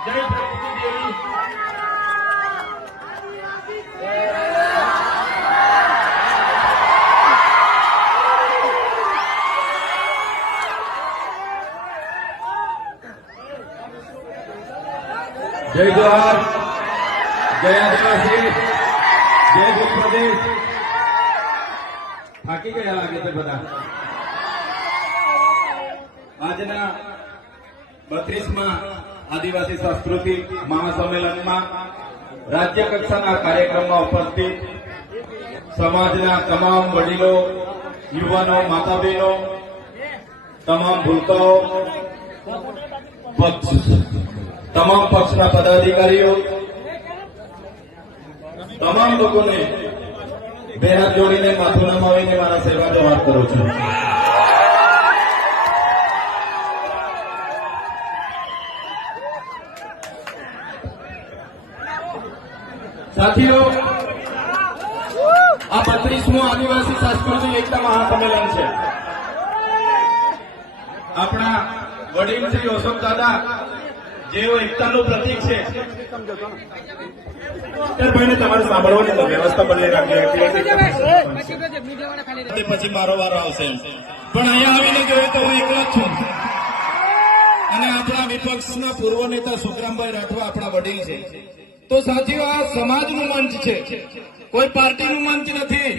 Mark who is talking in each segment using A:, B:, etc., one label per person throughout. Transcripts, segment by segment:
A: જય પ્રકૃતિ દેવી જય જોહાર જય આદિવાસી જય ગુરુ પ્રદેશ થાકી ગયા લાગે છે બધા આજના બત્રીસમાં આદિવાસી સંસ્કૃતિ મહાસંમેલનમાં રાજ્ય કાર્યક્રમમાં ઉપસ્થિત સમાજના તમામ વડીલો, યુવાનો માતા બહેનો તમામ ભૂલકાઓ, તમામ પક્ષના પદાધિકારીઓ, તમામ લોકોને બે હાથ જોડીને માથું નમાવીને મારા સેવા વાત કરું છું. સાથીઓ આ બત્રીસમું આદિવાસી સાંસ્કૃતિક એકતા મહાસંમેલન છે. આપણા વડીલ શ્રી અશોક દાદા જેઓ એકતાનું પ્રતીક છે.
B: ભાઈને તમારે સાંભળવાની વ્યવસ્થા બની રાખી
A: તે પછી મારો વારો આવશે. પણ અહીંયા આવીને જોયું તો હું એકલો જ છું. અને આપણા વિપક્ષના પૂર્વ નેતા સુખરામભાઈ રાઠવા આપણા વડીલ છે. તો સાથીઓ, આ સમાજનું મંચ છે. કોઈ પાર્ટીનું મંચ નથી.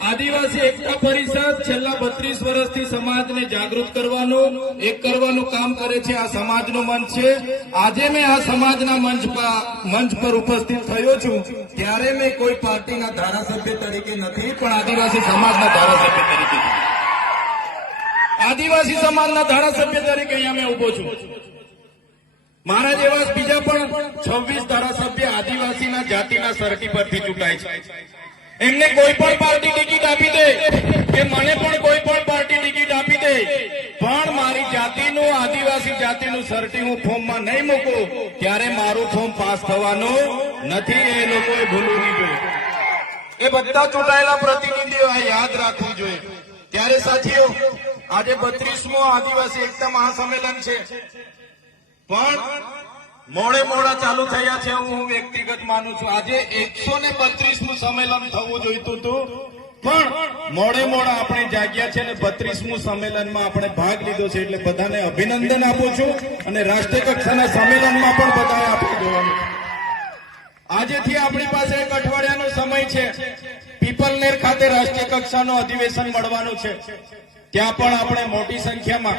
A: આદિવાસી એકતા પરિષદ છેલ્લા બત્રીસ વર્ષથી સમાજને જાગૃત કરવાનું, એક કરવાનું કામ કરે છે. આ સમાજનું મંચ છે. આજે મેં આ સમાજના મંચ મંચ પર ઉપસ્થિત થયો છું. ત્યારે મેં કોઈ પાર્ટીના ધારાસભ્ય તરીકે નથી, પણ આદિવાસી સમાજના ધારાસભ્ય તરીકે. આદિવાસી સમાજના ધારાસભ્ય તરીકે અહીંયા મેં ઊભો છું. મારા જેવા બીજા પણ છવ્વીસ ધારાસભ્ય આદિવાસીના જાતિના સરટી પરથી ચૂંટાય છે. એમને કોઈ પણ પાર્ટી ટિકિટ આપી દે. કે મને પણ કોઈ પણ પાર્ટી ટિકિટ આપી દે. પણ મારી જાતિનું, આદિવાસી જાતિનું સરટી હું ફોર્મમાં નહીં મૂકું, ત્યારે મારું ફોર્મ પાસ થવાનું નથી એ લોકોએ ભૂલવું નહીં એ બધા ચૂંટાયેલા પ્રતિનિધિઓ આ યાદ રાખવું જોઈએ. ત્યારે સાથીઓ, આજે બત્રીસમો આદિવાસી એકતા મહાસંમેલન છે. પણ મોડે મોડા ચાલુ થયા છે હું વ્યક્તિગત માનું છું. આજે એકસો ને બત્રીસમું સંમેલન થવું જોઈતું હતું. પણ મોડે મોડા આપણે જાગ્યા છે અને બત્રીસમું સંમેલનમાં આપણે ભાગ લીધો છે એટલે બધાને અભિનંદન આપું છું અને રાષ્ટ્રીય કક્ષાના સંમેલનમાં પણ બધાએ આપણે જોવાનું આજેથી આપણી પાસે એક અઠવાડિયાનો સમય છે. પીપલનેર ખાતે રાષ્ટ્રીય કક્ષાનું અધિવેશન મળવાનું છે. ત્યાં પણ આપણે મોટી સંખ્યામાં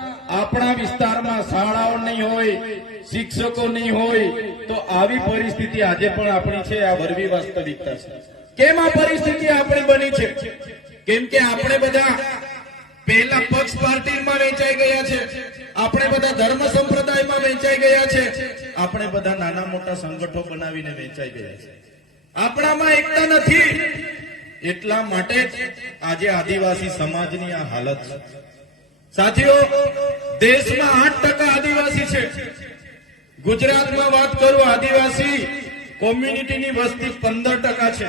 A: આપણા વિસ્તારમાં શાળાઓ નહીં હોય, શિક્ષકો નહીં હોય, તો આવી પરિસ્થિતિ આજે પણ આપણી છે, આ વરવી વાસ્તવિકતા છે. કેમ આ પરિસ્થિતિ આપણે બની છે? કેમ કે આપણે બધા પહેલા પક્ષ પાર્ટીમાં વેચાઈ ગયા છે, આપણે બધા ધર્મ સંપ્રદાયમાં વેચાઈ ગયા છે, આપણે બધા નાના મોટા સંગઠનો બનાવીને વેચાઈ ગયા છે. આપણામાં એકતા નથી. એટલા માટે જ આજે આદિવાસી સમાજની આ હાલત છે. સાથીઓ દેશમાં આઠ ટકા આદિવાસી છે. ગુજરાતમાં વાત કરું આદિવાસી, કોમ્યુનિટીની વસ્તી પંદર ટકા છે.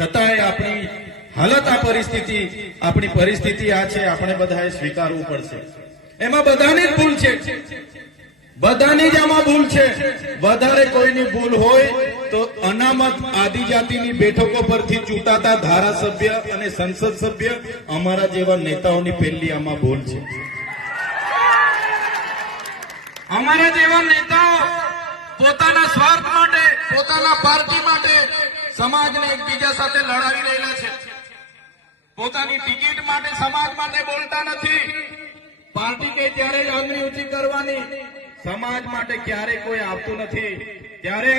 A: છતાંય આપણી હાલત આ પરિસ્થિતિ, આપણી પરિસ્થિતિ આ છે, આપણે બધાએ સ્વીકારવું પડશે. એમાં બધાની ભૂલ છે. બધાની જ આમાં ભૂલ છે. વધારે કોઈની ભૂલ હોય તો અનામત આદિજાતિની બેઠકો પરથી ચૂંટાતા ધારાસભ્ય અને સંસદ સભ્ય અમારા જેવા નેતાઓની પહેલી આમાં ભૂલ છે. અમારા જેવા નેતાઓ પોતાના સ્વાર્થ માટે, પોતાના પાર્ટી માટે સમાજને એકબીજા સાથે લડાવી રહેલા છે. પોતાની ટિકિટ માટે સમાજ માટે બોલતા નથી. પાર્ટી કે ત્યારે જ આંગળી ઊંચી કરવાની. સમાજ માટે ક્યારે કોઈ આવતું નથી. ત્યારે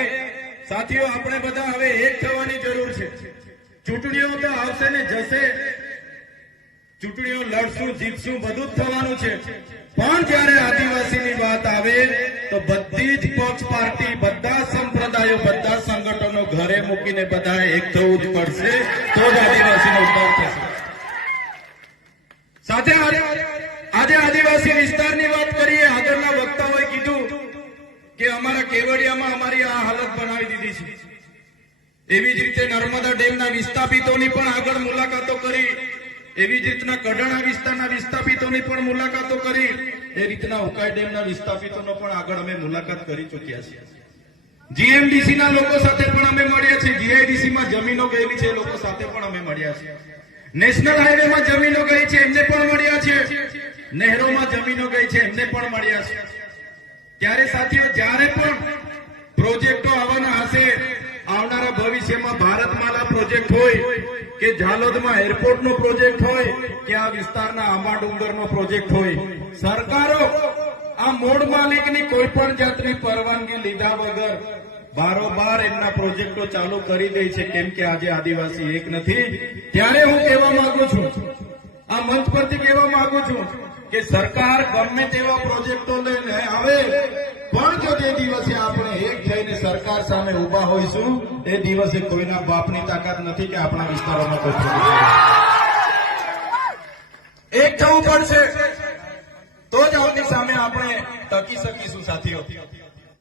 A: સાથીઓ, આપણે બધા હવે એક થવાની જરૂર છે. ચૂંટણીઓ તો આવશે ને જશે. ચૂંટણીઓ લડશું, જીતશું, બધું જ થવાનું છે. પણ જ્યારે વાત આવે, તો બધી જ પક્ષ પાર્ટી, બધા સંપ્રદાયો, બધા સંગઠનો ઘરે મૂકીને બધા એક થવું જ પડશે, તો જ આદિવાસીનો ઉદ્ધાર થશે. સાથે આજે આદિવાસી વિસ્તારની વાત કરીએ, આગળના વક્તાઓએ કીધું કે અમારા કેવડિયામાં અમારી આ હાલત બનાવી દીધી છે. એવી જ રીતે નર્મદા ડેમના વિસ્થાપિતોની પણ આગળ મુલાકાતો કરી એવી જ રીતના કડાણા વિસ્તારના વિસ્થાપિતોની પણ મુલાકાતો કરી. એ રીતના ઉકાઈ ડેમના વિસ્થાપિતોનો પણ આગળ અમે મુલાકાત કરી ચૂક્યા છીએ. જીએમડીસી લોકો સાથે પણ અમે મળ્યા છીએ. જીઆઈડીસી જમીનો ગયેલી છે લોકો સાથે પણ અમે મળ્યા છીએ. નેશનલ હાઈવે માં જમીનો ગઈ છે, એમને પણ મળ્યા છે નહેરોમાં જમીનો ગઈ છે, એમને પણ મળ્યા છે ત્યારે સાથીઓ, જ્યારે પણ પ્રોજેક્ટો આવવાના હશે, આવનારા ભવિષ્યમાં ભારતમાલા પ્રોજેક્ટ હોય કે ઝાલોદમાં એરપોર્ટનો પ્રોજેક્ટ હોય, કે આ વિસ્તારના આંબા ડુંગરનો પ્રોજેક્ટ હોય, સરકારો આ મૂળ માલિકની કોઈ પણ જાતની પરવાનગી લીધા વગર બારોબાર એમના પ્રોજેક્ટો ચાલુ કરી દે છે, કેમ કે આજે આદિવાસી એક નથી. ત્યારે હું કહેવા માંગુ છું, આ મંચ પરથી કહેવા માંગુ છું કે સરકાર ગમે તેવા પ્રોજેક્ટો લઈને આવે, પણ જો તે દિવસે આપણે થઈને સરકાર સામે ઊભા હોઈશું, એ દિવસે કોઈના બાપની તાકાત નથી કે આપણા વિસ્તારોમાં કોઈ. એક થવું પડશે તો જ આવની સામે આપણે ટકી શકીશું, સાથીઓ